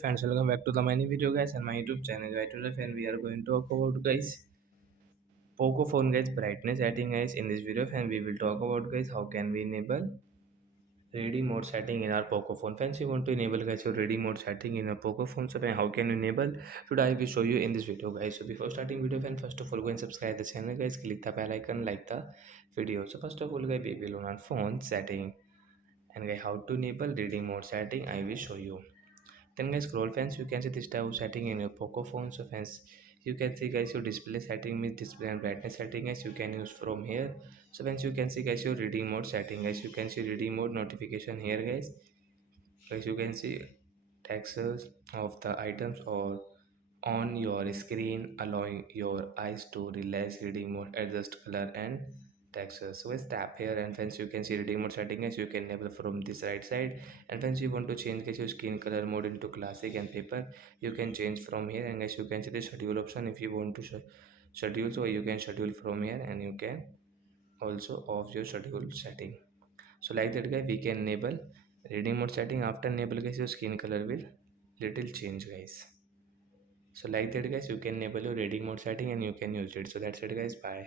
friends, welcome back to the mini video guys and my YouTube channel. Right today friend we are going to talk about guys Poco phone guys brightness setting guys. In this video friend we will talk about guys how can we enable reading mode setting in our Poco phone. Friends, you want to enable guys your reading mode setting in a Poco phone, so friend, how can you enable? Today I will show you in this video guys. So before starting video friend, first of all go and subscribe the channel guys, click the bell icon, like the video. So first of all guys we will on our phone setting, and guys how to enable reading mode setting I will show you. Then guys scroll friends, you can see this type of setting in your Poco phone. So friends, you can see guys your display setting with display and brightness setting guys you can use from here. So friends, you can see guys your reading mode setting guys, you can see reading mode notification here guys you can see textures of the items or on your screen, allowing your eyes to relax. Reading mode, adjust color and texture. So let's tap here, and friends you can see reading mode setting as you can enable from this right side. And friends, you want to change guys your skin color mode into classic and paper, you can change from here. And guys you can see the schedule option if you want to schedule, so you can schedule from here, and you can also off your schedule setting. So like that guys we can enable reading mode setting. After enable guys your skin color will little change guys. So like that guys you can enable your reading mode setting and you can use it. So that's it guys, bye.